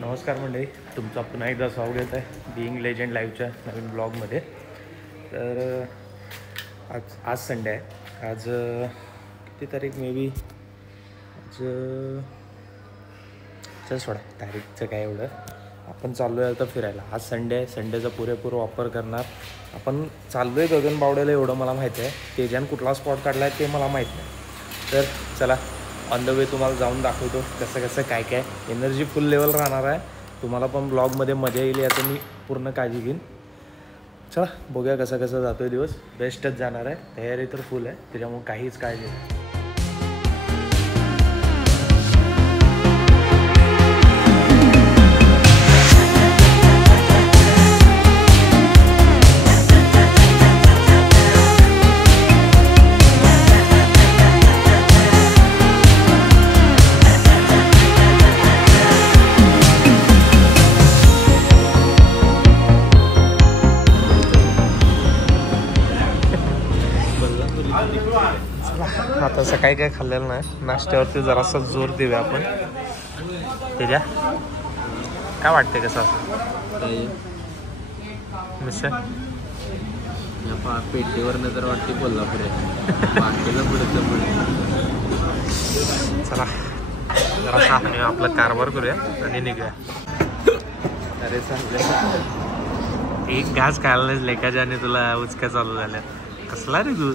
नमस्कार मंडळी, तुमचं पुन्हा एकदा स्वागत आहे बिईंग लेजंड लाईव्हच्या नवीन ब्लॉगमध्ये. तर आज संडे आहे. आज किती तारीख मे बी आज सोडा तारीखचं काय एवढं. आपण चाललो आहे आता फिरायला. आज संडे आहे. संडेचा पुरेपूर वापर करणार. आपण चाललो आहे गगनबावड्याला एवढं मला माहीत आहे. तेजान कुठला स्पॉट काढला आहे ते मला माहीत नाही. तर चला ऑन द वे तुम्हाला जाऊन दाखवतो कसं कसं काय काय. एनर्जी फुल लेवल राहणार आहे. तुम्हाला पण ब्लॉगमध्ये मजा येईल याचं मी पूर्ण काळजी घेईन. चला बघूया कसं कसं जातो आहे दिवस. बेस्टच जाणार आहे. तयारी तर फुल आहे, त्याच्यामुळे काहीच काळजी नाही. आता सकाळी काय खाल्लेलं नाही. नाश्त्यावरती जरासा जोर देऊया आपण. त्याच्या काय वाटते कसं असं मिसळ पेटीवरनं तर वाटते कोल्हापूर आहे. बाकीला पुढे चला जरासा आणि आपला कारभार करूया आणि निघूया. अरे चांगलं एक घास खायला नाही लेखाच्या आणि तुला उचक्या चालू झाल्या. कसला रे तू.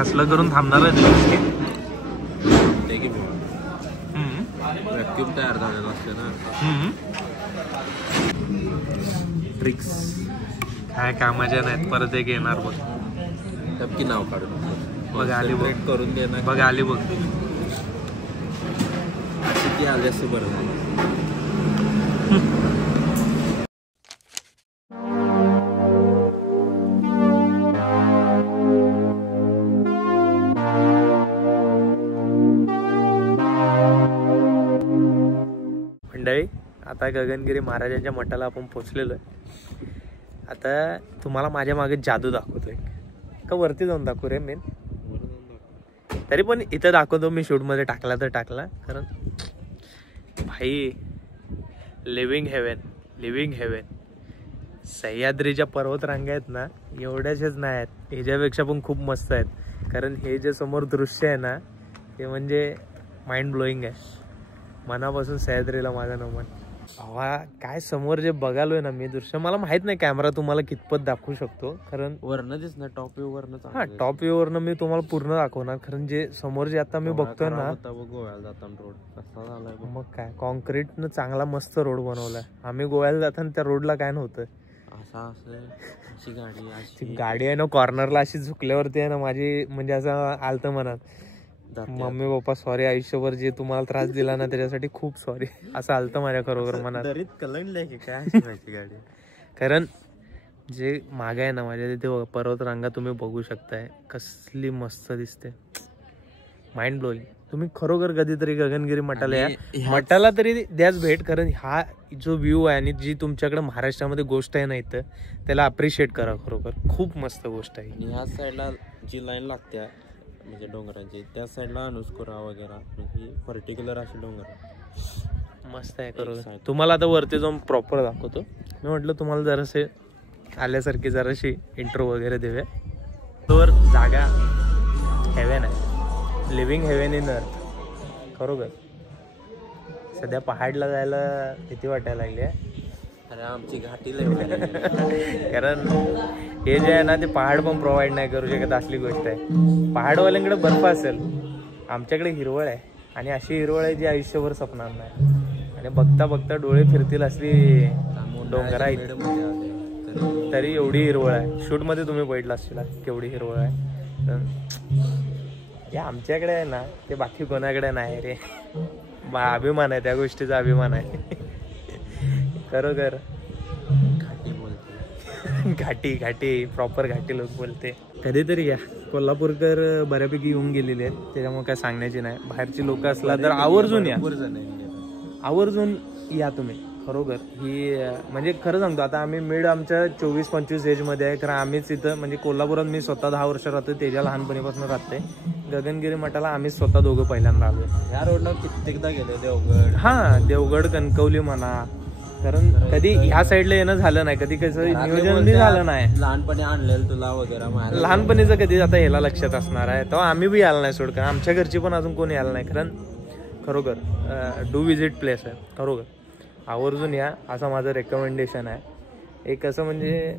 असलं करून थांबणार आहे व्हॅक्यूम तयार झालेला असते ना. ट्रिक्स काय कामाच्या नाहीत. परत एक येणार बघ. टपकी नाव काढून बघ आली बघ. करून देणार. बघ आली बघ. किती आले असते बरं झालं. मंडळी आता गगनगिरी महाराजांच्या मठाला आपण पोचलेलो आहे. आता तुम्हाला माझ्या मागे जादू दाखवतोय का वरती जाऊन दाखवू रे. मेन तरी पण इथं दाखवतो मी. शूटमध्ये टाकला तर टाकला. कारण भाई लिव्हिंग हेवन सह्याद्रीच्या पर्वतरांगा आहेत ना, एवढ्याच नाही आहेत, ह्याच्यापेक्षा पण खूप मस्त आहेत. कारण हे जे समोर दृश्य आहे ना ते म्हणजे माइंड ब्लोईंग आहे. मनापासून सह्याद्रीला माझा नमन. हवा काय समोर जे बघालोय ना मी दृश्य, मला माहित नाही कॅमेरा तुम्हाला कितपत दाखवू शकतो. कारण वरनं दिस ना टॉप व्ह्यू वरनं. हा टॉप व्ह्यू वरनं मी तुम्हाला पूर्ण दाखवणार. कारण जे समोर जे आता मी बघतोय ना, गोव्याला जाताना रोड कसा झालाय. मग काय कॉन्क्रीटनं चांगला मस्त रोड बनवलाय. आम्ही गोव्याला जाताना त्या रोडला काय नव्हतं. अशी गाडी आहे ना कॉर्नरला अशी झुकल्यावरती आहे ना माझी म्हणजे असं आलतं मनात, मम्मी पप्पा सॉरी, आयुष्यभर जे तुम्हाला त्रास दिला ना त्याच्यासाठी खूप सॉरी असं आलतं माझ्या खरोखर मनात. गाडी. कारण जे मागे आहे ना माझ्या तिथे पर्वतरांगा तुम्ही बघू शकताय कसली मस्त दिसते. Mind blowing. तुम्ही खरोखर कधीतरी गगनगिरी मठाला या. मठाला तरी द्याच भेट. कारण हा जो व्ह्यू आहे आणि जी तुमच्याकडे महाराष्ट्रामध्ये गोष्ट आहे ना इथं, त्याला अप्रिशिएट करा. खरोखर खूप मस्त गोष्ट आहे. ह्या साईडला जी लाईन लागते म्हणजे डोंगरांची, त्या साईडला अनुस्कुरा वगैरे पर्टिक्युलर असे डोंगर मस्त आहे. खरोखर तुम्हाला आता वरती जाऊन प्रॉपर दाखवतो. मी म्हटलं तुम्हाला जरासे आल्यासारखी जराशी इंट्रो वगैरे देऊया. तर जागा हेवन आहे. लिव्हिंग हेवन इन अर्थ. खरोखर सध्या पहाडला जायला भीती वाटायला लागली आहे. अरे आमची घाटी कारण हे जे आहे ना ते पहाड पण प्रोव्हाइड नाही करू शकत. असली गोष्ट आहे. पहाडवाल्यांकडे बर्फ असेल, आमच्याकडे हिरवळ आहे. आणि अशी हिरवळ आहे जी आयुष्यभर सपणार नाही. आणि बघता बघता डोळे फिरतील असली डोंगर आहेत. तरी एवढी हिरवळ आहे. शूटमध्ये तुम्ही बघितलं असशील केवढी हिरवळ आहे. तर हे आमच्याकडे आहे ना ते बाकी कोणाकडे नाही रे. अभिमान आहे त्या गोष्टीचा. अभिमान आहे खरोखर. घाटी प्रॉपर घाटी लोक बोलते. कधीतरी घ्या. कोल्हापूरकर बऱ्यापैकी येऊन गेलेले आहेत, त्याच्यामुळे काय सांगण्याची नाही. बाहेरची लोक असला तर आवर्जून या. आवर्जून या तुम्ही. खरोखर ही म्हणजे खरं सांगतो, आता आम्ही मिड आमच्या 24-25 एजमध्ये आहे. कारण आम्हीच इथं म्हणजे कोल्हापुरात मी स्वतः 10 वर्ष राहतो, त्याच्या लहानपणीपासून राहते. गगनगिरी मठाला आम्ही स्वतः दोघं पहिल्यांदा आलो. ह्या रोडला कित्येकदा गेले, देवगड. हां, देवगड कणकवली म्हणा. कारण कधी ह्या साईडला येणं झालं नाही, कधी कसं नियोजन बी झालं नाही. लहानपणी आणलेलं तुला वगैरे, लहानपणीचं कधी आता ह्याला लक्षात असणार आहे तेव्हा आम्ही बी यायला नाही सोड. कारण आमच्या घरची पण अजून कोणी यायला नाही. कारण खरोखर डू विजिट प्लेस आहे, खरोखर आवर्जून या असं माझं रेकमेंडेशन आहे. एक असं म्हणजे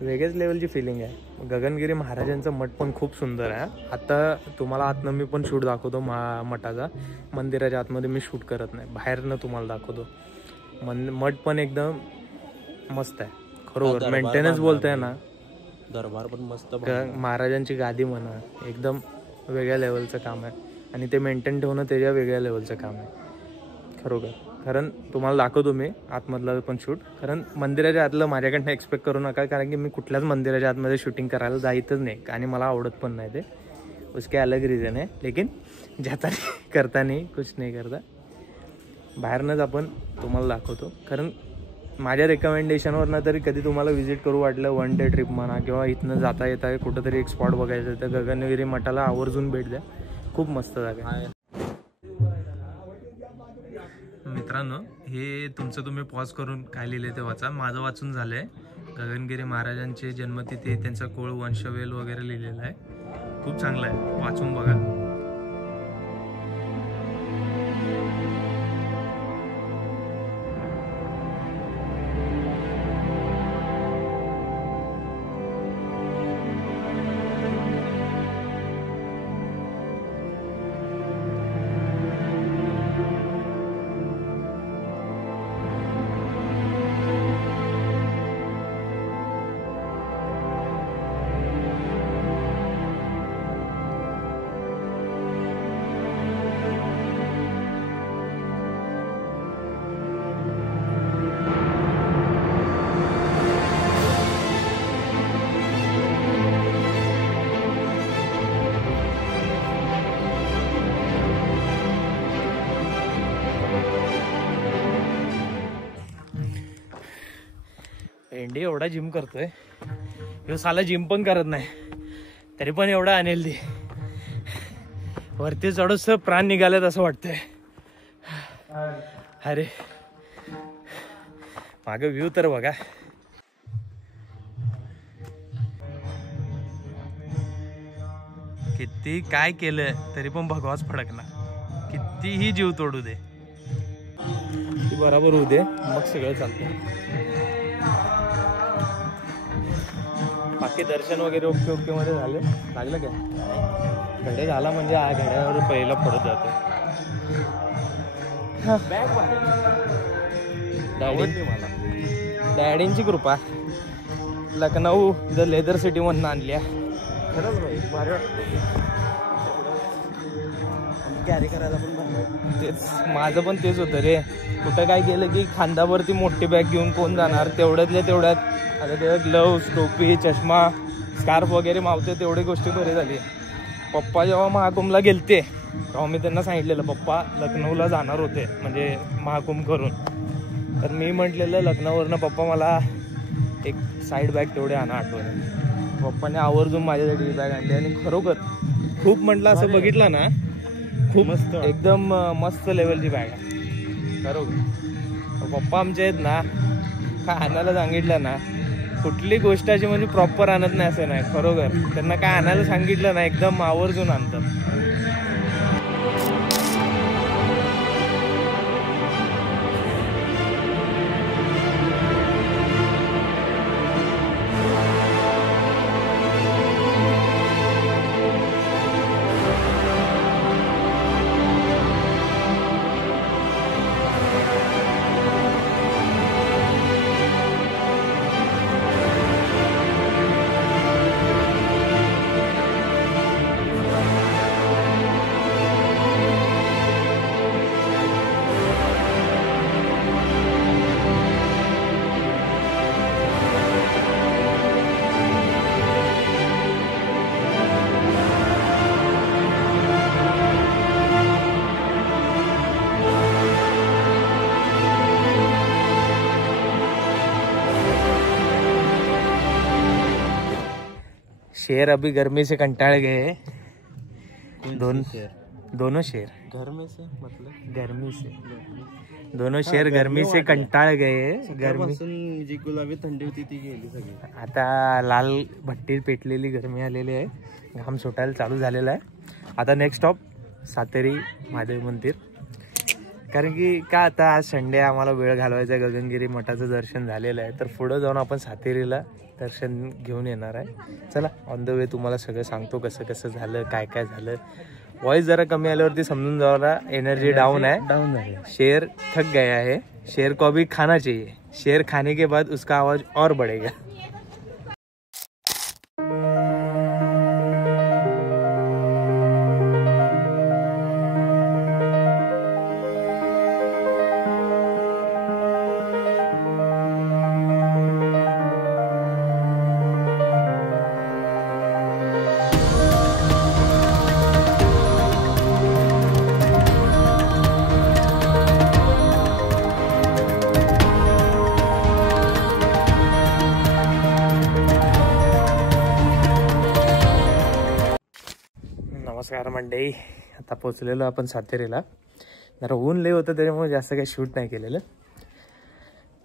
वेगळ्याच लेवलची फिलिंग आहे. गगनगिरी महाराजांचं मठ पण खूप सुंदर आहे. आता तुम्हाला आतनं मी पण शूट दाखवतो मठाचा. मंदिराच्या आतमध्ये मी शूट करत नाही, बाहेरनं तुम्हाला दाखवतो. मठ पण एकदम मस्त आहे खरोखर. मेंटेनन्स बोलताय ना, दरबार पण मस्त. महाराजांची गादी म्हणा, एकदम वेगळ्या लेवलचं काम आहे. आणि ते मेंटेन ठेवणं त्याच्या वेगळ्या लेवलचं काम आहे खरोखर. कारण तुम्हाला दाखवतो मी आतमधलं पण शूट. कारण मंदिराच्या आतलं माझ्याकडनं एक्सपेक्ट करू नका, कारण की मी कुठल्याच मंदिराच्या आतमध्ये शूटिंग करायला जायचंच नाही आणि मला आवडत पण नाही ते. उसके अलग रिझन आहे. लेकिन जाता करता नाही, कुछ नाही करता. बाहेरनंच आपण तुम्हाला दाखवतो. कारण माझ्या रेकमेंडेशनवरनं तरी कधी तुम्हाला व्हिजिट करू वाटलं, 1 डे ट्रिप म्हणा किंवा इथनं जाता येता कुठंतरी एक स्पॉट बघायचं तर गगनगिरी मठाला आवर्जून भेट द्या. खूप मस्त जागा आहे. मित्रांनो, हे तुमचं तुम्ही पॉज करून काय लिहिले ते वाचा. माझं वाचून झालं आहे. गगनगिरी महाराजांची जन्मतिथी, त्यांचा कोळ, वंशवेल वगैरे लिहिलेलं आहे. खूप चांगलं आहे, वाचून बघा. एंडी एवढा जिम करतोय, ह्यो साला जिम पण करत नाही तरी पण एवढा आणेल ती. वरती चढूच प्राण निघालेत असं वाटतंय. अरे मागं व्ह्यू तर बघा. किती काय केलं तरी पण भगवाच फडकणार. कितीही जीव तोडू दे, ती बरोबर होऊ दे, मग सगळं चालतं. बाकी दर्शन वगैरे ओके ओके मध्ये झाले. लागलं काय घड्या झाला म्हणजे घड्यावर पहिला पडत जातो. डॅडींची कृपा. लखनऊ द लेदर सिटी मधून आणल्या. खरंच भाई भारी वाटतं कॅरी करायला पण भारी. तेच माझं पण तेच होतं रे. कुठं काय केलं की खांद्यावरती मोठी बॅग घेऊन कोण जाणार, तेवढ्यातल्या तेवढ्यात आता ते ग्लव्स, टोपी, चष्मा, स्कार्फ वगैरे मावते, तेवढी गोष्टी बरी झाली. पप्पा जेव्हा महाकुंभला गेलते तेव्हा मी त्यांना सांगितलेलं पप्पा लखनऊला जाणार होते म्हणजे महाकुंभ करून. तर मी म्हटलेलं लखनऊवरनं पप्पा मला एक साईड बॅग तेवढे आणा आठवण. पप्पाने आवर्जून माझ्यासाठी ही बॅग आणली आणि खरोखर खूप म्हटलं असं बघितलं ना, खूप मस्त, एकदम मस्त लेवलची बॅग आहे खरोखर. पप्पा आमचे आहेत ना, काय आणायला सांगितलं ना, कुठली गोष्ट अशी म्हणजे प्रॉपर आणत नाही असं नाही. खरोखर त्यांना काय आणायला सांगितलं ना, एकदम आवर्जून आणतात. शेर अभी गर्मी से कंटाळ गए। दोनों शेर घर में से मतलब गर्मी से दोनों शेर गर्मी से कंटाळ गए। गर्मी जी गुलाबी थंडी होती ती गेली सगळी। आता लाल भट्टी पेटलेली गरमी आलेली आहे, घाम सुटायला चालू झालेला आहे। आता नेक्स्ट स्टॉप सातेरी महादेव मंदिर, कारण की का आता आज संडे आम्हाला वेळ घालवायचा, गगनगिरी मठाचं दर्शन झालेलं आहे, तर पुढं जाऊन आपण सातेरीला दर्शन घेऊन येणार आहे। चला ऑन द वे तुम्हाला सगळं सांगतो कसं कसं झालं, काय काय झालं। वॉइस जरा कमी आल्यावरती समजून जावा, एनर्जी डाउन है। शेर थक गया है, शेर को अभी खाना चाहिए, शेर खाने के बाद उसका आवाज और बढ़ेगा। नमस्कार मंडळी, आता पोचलेलो आपण सातेरीला। जरा ऊन लय होतं त्याच्यामुळे जास्त काही शूट नाही केलेलं।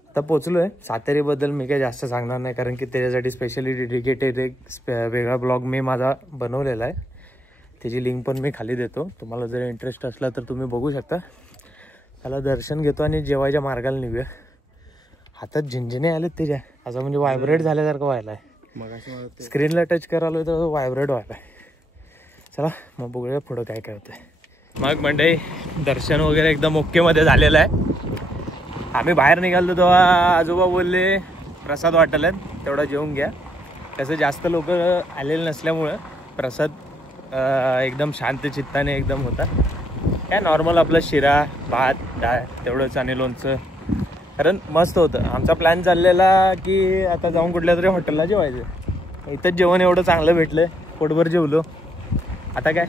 आता पोचलोय सातेरीबद्दल मी काही जास्त सांगणार नाही, कारण की त्याच्यासाठी स्पेशली डेडिकेटेड एक वेगळा ब्लॉग मी माझा बनवलेला आहे, त्याची लिंक पण मी खाली देतो। तुम्हाला जर इंटरेस्ट असला तर तुम्ही बघू शकता। त्याला दर्शन घेतो आणि जेवायच्या मार्गाला निघूया। हातात झिंझिने आलेत त्याच्या, असं म्हणजे व्हायब्रेट झाल्यासारखं व्हायला आहे। मग स्क्रीनला टच करायला तर व्हायब्रेट व्हायला आहे। चला मग बघूया पुढं काय काय होतंय। मग मंडळी दर्शन वगैरे एकदम ओके मध्ये झालेलं आहे। आम्ही बाहेर निघालो तेव्हा आजोबा बोलले प्रसाद वाटलं तेवढा जेवून घ्या, कसं जास्त लोक आलेले नसल्यामुळं प्रसाद एकदम शांत चित्ताने एकदम होता। काय नॉर्मल आपलं शिरा भात डाळ तेवढंच आणि लोणचं, कारण मस्त होतं। आमचा प्लॅन चाललेला की आता जाऊन कुठल्या तरी हॉटेलला जेवायचं, इथंच जेवण एवढं चांगलं भेटलं, पोटभर जेवलो। आता काय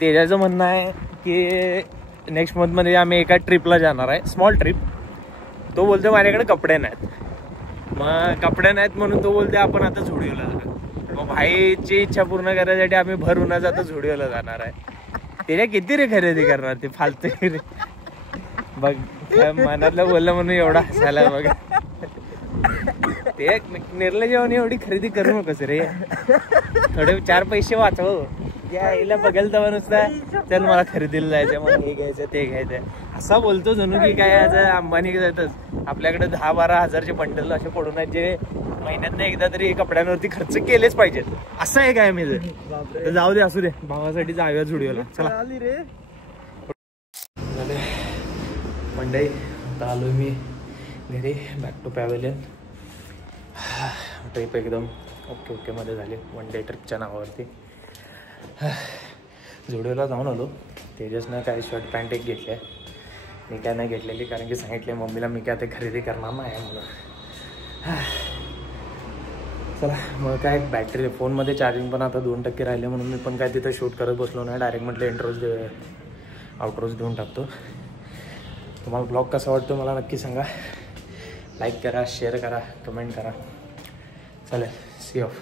तेजाचं म्हणणं आहे की नेक्स्ट मंथमध्ये आम्ही एका ट्रिपला जाणार आहे, स्मॉल ट्रिप। तो बोलतो माझ्याकडे कपडे नाहीत, मग कपडे नाहीत म्हणून तो बोलते आपण आता झुडिओला जाऊ। मग भाईची इच्छा पूर्ण करायसाठी आम्ही भर उन्हात आता झुडिओला जाणार आहे। त्याच्या किती रे खरेदी करणार ते फालतू रे, बघ मनातलं बोललं म्हणून एवढा हसायला बघ। ते निर्लय जेवण एवढी खरेदी करू नकोस रे, थोडे 4 पैसे वाचव। यायला बघायला तेव्हा नुसता चल मला खरेदीला जायचं, मला हे घ्यायचं ते घ्यायचं असा बोलतो जणू की काय आता अंबानी जातच। आपल्याकडे 10-12 हजारचे बंडल असे पडून आहेत जे महिन्यातनं एकदा तरी कपड्यांवरती खर्च केलेच पाहिजेत, असं आहे काय मी तर जाऊ दे असू दे, भावासाठी जाऊया झुडिओला। चला मंडळी आता आलो मी घरी, बॅक टू पॅव्हेलियन। ट्रिप एकदम ओके मध्ये झाली, 1 डे ट्रिपच्या नावावरती। झुडिओला जाऊन आलो, तेजसनं काय शर्ट पॅन्ट एक घेतली आहे, मी काय नाही घेतलेली, कारण की सांगितले मम्मीला मी काय ते खरेदी करणार नाही म्हणून। चला मग काय बॅटरी फोनमध्ये चार्जिंग पण आता 2% राहिले, म्हणून मी पण काय तिथं शूट करत बसलो नाही, डायरेक्ट म्हटलं इंट्रोज आउटरोज देऊन टाकतो। तुम्हाला ब्लॉग कसा वाटतो मला नक्की सांगा, लाईक करा, शेअर करा, कमेंट करा। चालेल, सी ऑफ।